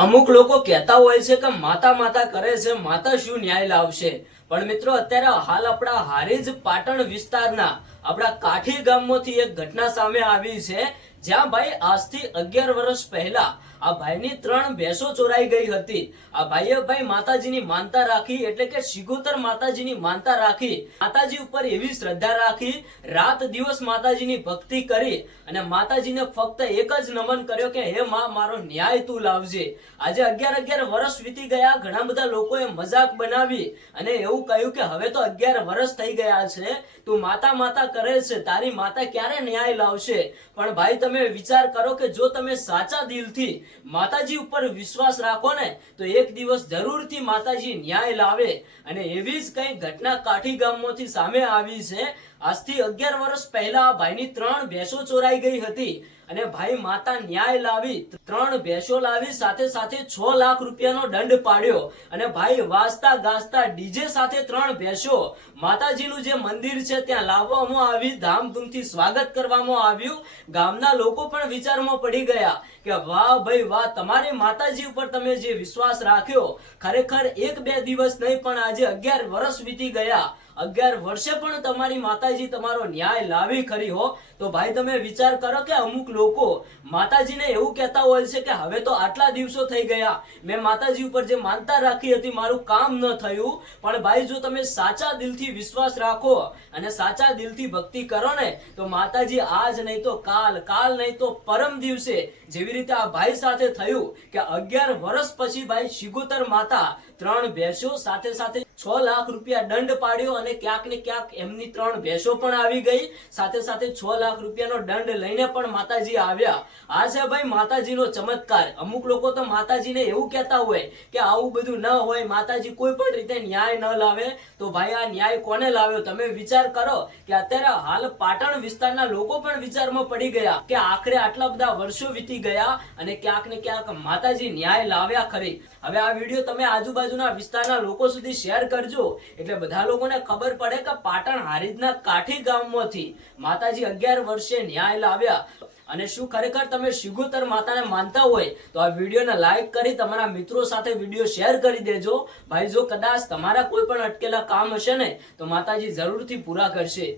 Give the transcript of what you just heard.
અમુક લોકો કહેતા હોય છે કે માતા માતા કરે છે, માતા શું ન્યાય લાવશે। પણ મિત્રો અત્યારે હાલ આપણા હારીજ પાટણ વિસ્તારના આપણા કાઠી ગામમાંથી એક ઘટના સામે આવી છે, જ્યાં ભાઈ આજથી 11 વર્ષ પહેલા આ ભાઈની 3 ભેંસો ચોરાઈ ગઈ હતી। આ ભાઈએ ભાઈ માતાજીની માનતા રાખી, એટલે કે શિગોતર માતાજીની માનતા રાખી, માતાજી ઉપર એવી શ્રદ્ધા રાખી, રાત દિવસ માતાજીની ભક્તિ કરી અને માતાજીને ફક્ત એક જ નમન કર્યો કે હે માં, મારો ન્યાય તું લાવજે। આજે 11 વર્ષ વીતી ગયા। ઘણા બધા લોકોએ મજાક બનાવી અને એવું કહ્યું કે હવે તો 11 વર્ષ થઈ ગયા છે, તું માતા માતા કરે છે, તારી માતા ક્યારે ન્યાય લાવશે। પણ ભાઈ તમે વિચાર કરો કે જો તમે સાચા દિલથી માતાજી ઉપર વિશ્વાસ રાખો ને તો એક દિવસ જરૂરથી માતાજી ન્યાય લાવે। અને એવી જ કઈ ઘટના કાઠી ગામમાંથી સામે આવી છે। આજથી 11 વર્ષ પહેલા આ ભાઈની 3 ભેંસો ચોરાઈ ગઈ હતી અને ભાઈ માતા ન્યાય લાવી, 3 ભેંસો લાવી, સાથે સાથે 6 લાખ રૂપિયાનો દંડ પાડ્યો અને ભાઈ વાજતા ગાજતા ડીજે સાથે 3 ભેંસો માતાજીનું જે મંદિર છે ત્યાં લાવવામાં આવી, ધામધૂમથી સ્વાગત કરવામાં આવ્યું। ગામના લોકો પણ વિચારમાં પડી ગયા કે વાહ ભાઈ વાહ, તમારી માતાજી ઉપર તમે જે વિશ્વાસ રાખ્યો, ખરેખર 1-2 દિવસ નહીં પણ આજે 11 વર્ષ વીતી ગયા। 11 વર્ષે પણ તમારી માતાજી તમારો ન્યાય લાવી ખરી હો। તો ભાઈ તમે વિચાર કરો કે અમુક લોકો માતાજીને એવું કહેતા હોય છે કે હવે તો આટલા દિવસો થઈ ગયા, મેં માતાજી ઉપર જે માનતા રાખી હતી મારું કામ ન થયું। પણ ભાઈ જો તમે સાચા દિલથી વિશ્વાસ રાખો અને સાચા દિલથી ભક્તિ કરો ને તો માતાજી આજ નહીં તો કાલ, કાલ નહીં તો પરમ દિવસે, જેવી રીતે આ ભાઈ સાથે થયું કે 11 વર્ષ પછી ભાઈ શિગોતર માતા 3 ભેંસો સાથે સાથે 6 લાખ રૂપિયા દંડ પાડ્યો અને ક્યાંક ને ક્યાંક એમની 3 ભેંસો પણ આવી ગઈ, સાથે સાથે 6 લાખ રૂપિયાનો દંડ લઈને પણ માતાજી આવ્યા। આ છે ભાઈ માતાજીનો ચમત્કાર। અમુક લોકો તો માતાજીને એવું કહેતા હોય કે આવું બધું ન હોય, માતાજી કોઈ પણ રીતે ન્યાય ન લાવે। તો ભાઈ આ ન્યાય કોને લાવ્યો તમે વિચાર કરો કે અત્યારે હાલ પાટણ વિસ્તારના લોકો પણ વિચારમાં પડી ગયા કે આખરે આટલા બધા વર્ષો વીતી ગયા અને ક્યાંક ને ક્યાંક માતાજી ન્યાય લાવ્યા ખરી। હવે આ વિડીયો તમે આજુબાજુના વિસ્તારના લોકો સુધી શેર કરજો, એટલે બધા લોકોને ખબર પડે કે પાટણ હારીજના કાઠી ગામમાંથી માતાજી 11 વર્ષે ન્યાય લાવ્યા। અને શું ખરેખર તમે શિગોતર માતાને માનતા હોય તો આ વિડીયોને લાઈક કરી તમારા મિત્રો સાથે વિડીયો શેર કરી દેજો। ભાઈ જો કદાચ તમારા કોઈ પણ અટકેલા કામ હશે ને તો માતાજી જરૂરથી પૂરા કરશે।